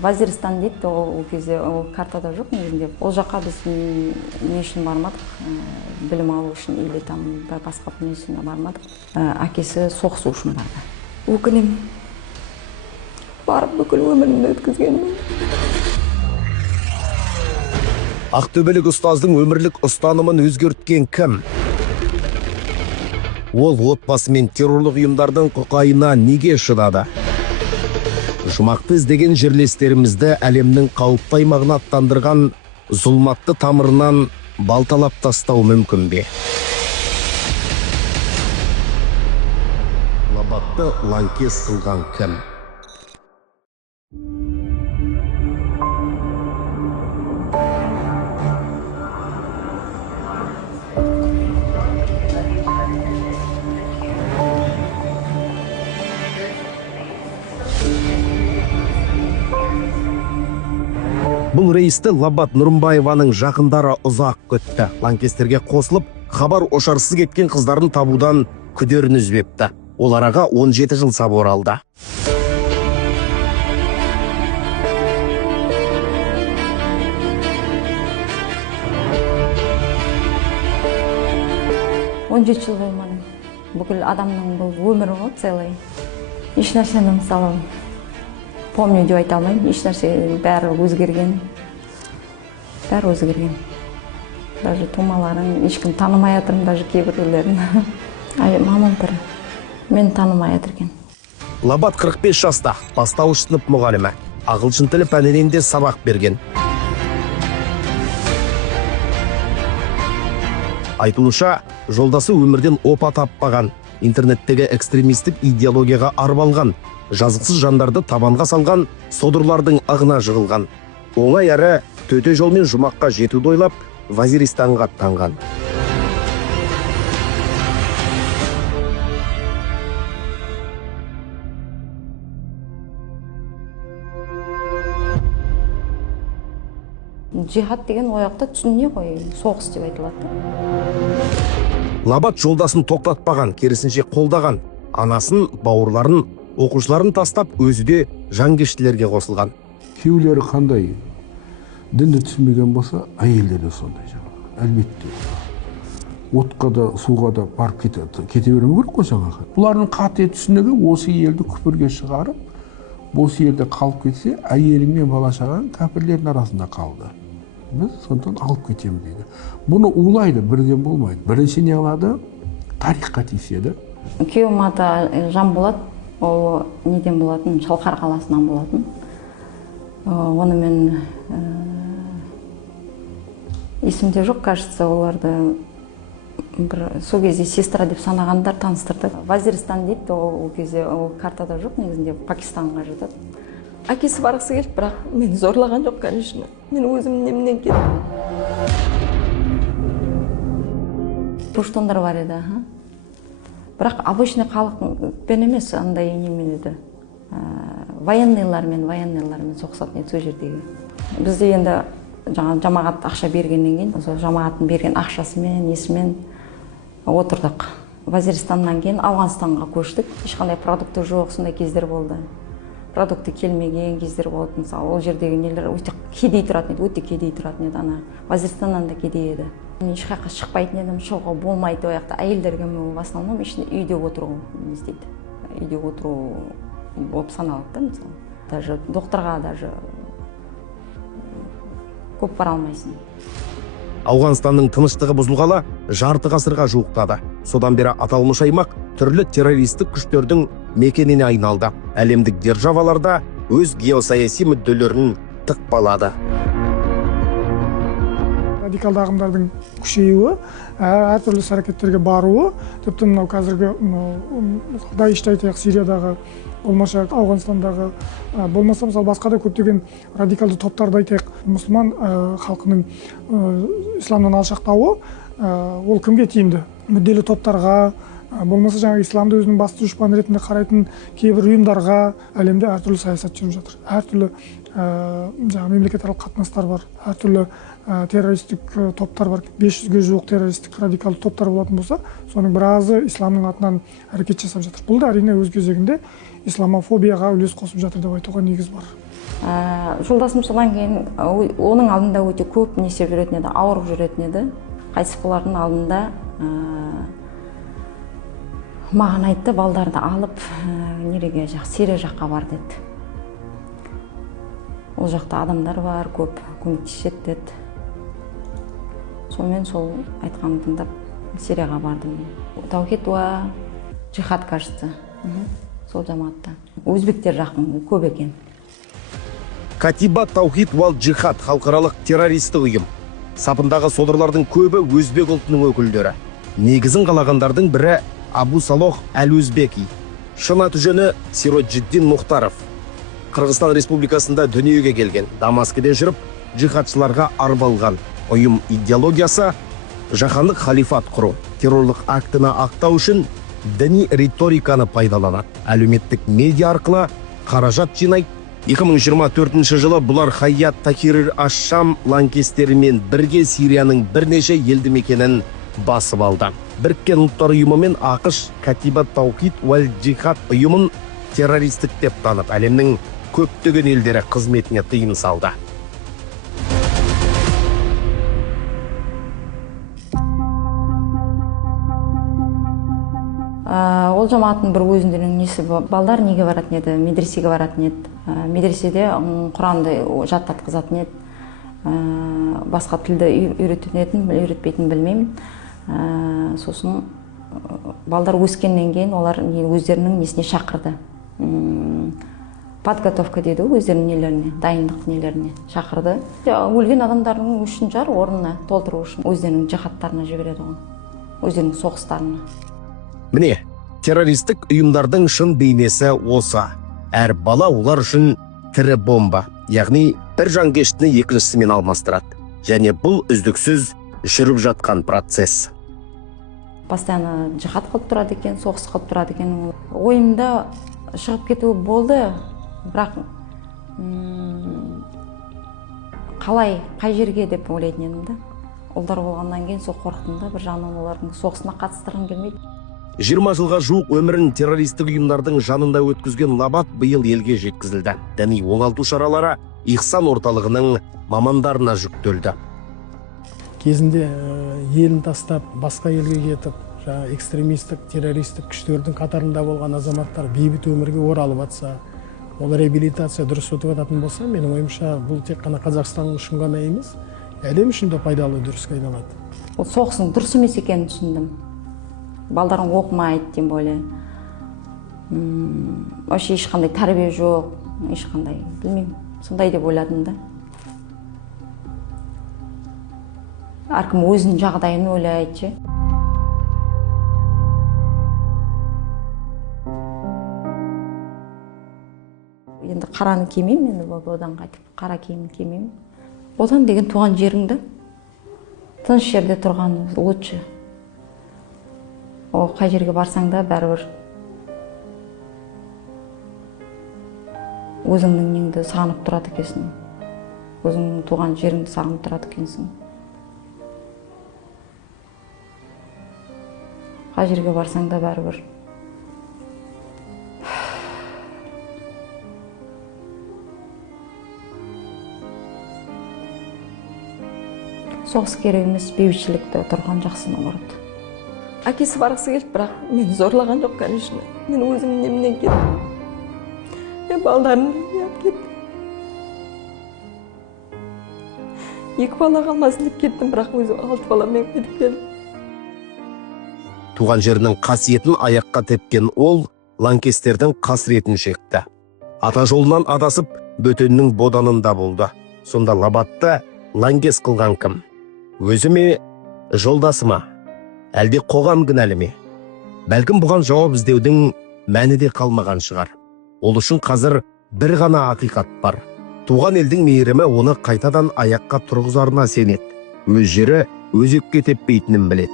Вазиристан дейт, ол кезде ол картада жоқ негізінде. Ол жаққа біз не үшін бармадық, білім алу үшін или там басқа не үшін бармадық. Әкесі соғысу үшін барды. Өкінем, барып бүкіл өмірімді өткізгенмін. Ақтөбелік ұстаздың өмірлік ұстанымын өзгерткен кім? Ол отбасы мен террорлық ұйымдардың құқайына неге шыдады? Жұмақты іздеген жерлестерімізді әлемнің қауіпті аймағына аттандырған зұлматты тамырынан балталап тастау мүмкін бе? Лабатты лаңкес қылған кім? Бұл рейсті Лабат Нұрымбаеваның жақындары ұзақ күтті. Лаңкестерге қосылып, хабар ошарсыз кеткен қыздарын табудан күдерін үзбепті. Ол араға 17 жыл сап оралды. Жыл болмады. Бүкіл адамның бұл өмірі ғой, целый. Еш нәрсені мысалы помню деп айта алмаймын. Еш нәрсе бәрі өзгерген. Бәрі өзгерген. Даже тумаларын ешкім танымай атырым, даже кейбіреулерін. Мамам бір. Мен танымай атырген. Лабат 45 жаста, бастауыш сынып мұғалімі. Ағылшын тілі пәнінен де сабақ берген. Айтылуша, жолдасы өмірден опа таппаған, интернеттегі экстремистік идеологияға арбалған, жазықсыз жандарды табанға салған, содырлардың ағына жығылған. Оңай әрі төте жолмен жұмаққа жетуді ойлап, Вазиристанға аттанған. Жихад деген ояқта түсіне қой, соғыс деп айтылады. Лабат жолдасын тоқтатпаған, керісінше қолдаған. Анасын, бауырларын, оқушыларын тастап, өзі де жанкештілерге қосылған. Күйеулері қандай? Дінді түсінбеген болса, әйелдер де сондай жаңағы. Әлбетте. Отқа да, суға да барып кете бермеу керек қой жаңағы. Бұлардың қате түсінігі осы елді күпірге шығарып, осы елде қалып кетсе, әйелің мен бала-шағаң кәпірлердің арасында қалды. Біз сондықтан алып кетеміз дейді. Бұны улайды, бірден болмайды. Бірінші не алады? Тарихқа тиіседі. Күйеуім аты Жанболат, ол неден болатын, Шалқар қаласынан болатын. Оны мен есімде жоқ, кажется, оларды бір сол кезде сестра деп санағандар таныстырды. Вазиристан дейді, ол кезде ол картада жоқ, негізінде Пакистанға жатады. Әкесі барғысы келіп, бірақ мені зорлаған жоқ, конечно. Мен өзім немнен кеттім. Пуштондар бар еді, бірақ обычный халықпен емес, андай немен еді. Военныйлармен соқсатын еді сол жердегі. Бізде енді жамағат ақша бергеннен кейін, сол жамағаттың берген ақшасымен, несімен отырдық. Вазиристаннан кейін Ауғанстанға көштік. Ешқандай продукты жоқ, сондай кездер болды. Продукты келмеген кездер болды. Мысалы, ол жердегі нелер өте кедей тұратын еді, ана Вазиристаннан да кедей еді. Мен ешқайқа шықпайтын едім, шығуға болмайды ояқта. Әйелдерге в основном үйде отыру не істейді. Үйде отыру болып саналады да, мысалы. Даже докторға даже көп бара алмайсың. Ауғанстанның тыныштығы бұзылғалы жарты ғасырға жуықтады. Содан бері аталмыш аймақ түрлі террористік күштердің мекеніне айналды. Әлемдік державаларда өз геосаяси мүдделерін тықпалады. Радикалды ағымдардың күшеюі, әртүрлі әрекеттерге баруы, тіпті мынау қазіргі Даишті айтайық, Сириядағы, болмаса Ауғанстандағы, болмаса мысалы басқа да көптеген радикалды топтарды айтайық, мұсылман халқының исламнан алшақтауы, ол кімге тиімді? Мүдделі топтарға, болмаса жаңа исламды өзінің басты дұшпаны ретінде қарайтын кейбір ұйымдарға әлемде әртүрлі саясат жүріп жатыр. Әртүрлі жаңа мемлекетаралық қатынастар бар, әртүрлі террористік топтар бар. 500-ге жуық террористік радикалды топтар болатын болса, соның біразы исламның атынан әрекет жасап жатыр. Бұл да әрине өз кезегінде исламофобияға үлес қосып жатыр деп айтуға негіз бар. Жолдасым содан кейін оның алдында өте көп не істеп жүретін еді, ауырып жүретін еді. Қайтыс болардың алдында маған айтты, балдарды алып нереге Сирия жаққа бар деді. Ол жақта адамдар бар, көп көмектеседі деді. Сонымен сол айтқанын тыңдап Сирияға бардым. Таухид уа джихад, кажется, сол жамаатта. Өзбектер жақын көп екен. Катиба Таухид уал джихад халықаралық террористік ұйым. Сапындағы содырлардың көбі өзбек ұлтының өкілдері. Негізін қалағандардың бірі Абу Салох Әл-Өзбеки. Шын аты жөні Сироджиддин Мұхтаров. Қырғызстан Республикасында дүниеге келген. Дамаскіде жүріп, джихадшыларға арбалған. Ұйым идеологиясы жаһандық халифат құру, террорлық актіні ақтау үшін діни риториканы пайдаланады. Әлеуметтік медиа арқылы қаражат жинайды. 2024 жылы бұлар Хаят Тахрир аш-Шам лаңкестерімен бірге Сирияның бірнеше елді мекенін басып алды. Біріккен ұлттар ұйымы мен ақш Катиба Таухид уал джихад ұйымын террористік деп танып, әлемнің көптеген елдері қызметіне тыйым салды. Ол жамааттың бір өзіндерінің несі балдар неге баратын еді, медресеге баратын еді. Медреседе Құранды жаттатқызатын еді. Басқа тілді үйрететін, үйретпейтін білмеймін. Сосын балдар өскеннен кейін олар өздерінің несіне шақырды. Подготовка дейді, өздерінің нелеріне, дайындық нелеріне шақырды. Өлген адамдардың үшінші орнына толтыру үшін өздерінің джихадтарына жібереді ғой, өздерінің соғыстарына. Міне, террористік ұйымдардың шын бейнесі осы. Әр бала олар үшін тірі бомба, яғни бір жанкештіні екіншісімен алмастырады. Және бұл үздіксіз жүріп жатқан процесс. Постоянно джихад қылып тұрады екен, соғыс қылып тұрады екен. Ойымда шығып кетуі болды, бірақ қалай, қай жерге деп ойлайтын едім да. Ұлдар болғаннан кейін сол қорықтым да, бір жағынан олардың соғысына қатыстырғым келмейді. 20 жылға жуық өмірін террористік ұйымдардың жанында өткізген Лабат биыл елге жеткізілді. Діни оңалту шаралары Ихсан орталығының мамандарына жүктелді. Кезінде елін тастап, басқа елге кетіп, экстремистік, террористік күштердің қатарында болған азаматтар бейбіт өмірге оралып жатса, ол реабилитация дұрыс өтіп жататын болса, менің ойымша бұл тек қана Қазақстан үшін ғана емес, әлем үшін де пайдалы дұрысқа айналады. Ол соғыстың дұрыс емес екенін түсіндім. Балдарың оқымайды, тем более. Вообще ешқандай тәрбие жоқ, ешқандай, білмеймін, сондай деп ойладым да. Әркім өзінің жағдайын ойлайды. Енді қараны кимеймін, енді одан қайтып қара киімін кимеймін. Одан деген туған жеріңді, тыныш жерде тұрған лучше. О, қай жерге барсаң да бәрібір өзіңнің неңді сағынып тұрады екенсің. Өзіңнің туған жеріңді сағынып тұрады екенсің. Қай жерге барсаң да бәрібір. Соғыс керек емес, бейбітшілікте тұрған жақсы наоборот. Әкесі барғысы келіп, бірақ мені зорлаған жоқ, конечно. Мен өзім немнен кеттім. Мен балдарымды алып кеттім. 2 бала қалмасын деп кеттім, бірақ өзім 6 баламен кетіп келдім. Туған жерінің қасиетін аяққа тепкен ол лаңкестердің қасіретін шекті. Ата жолынан адасып, бөтеннің боданында болды. Сонда Лабатты лаңкес қылған кім? Өзі ме, жолдасы ма? Әлде қоғам кінәлі ме? Бәлкім бұған жауап іздеудің мәні де қалмаған шығар. Ол үшін қазір бір ғана ақиқат бар. Туған елдің мейірімі оны қайтадан аяққа тұрғызарына сенеді. Өз жері өзекке теппейтінін біледі.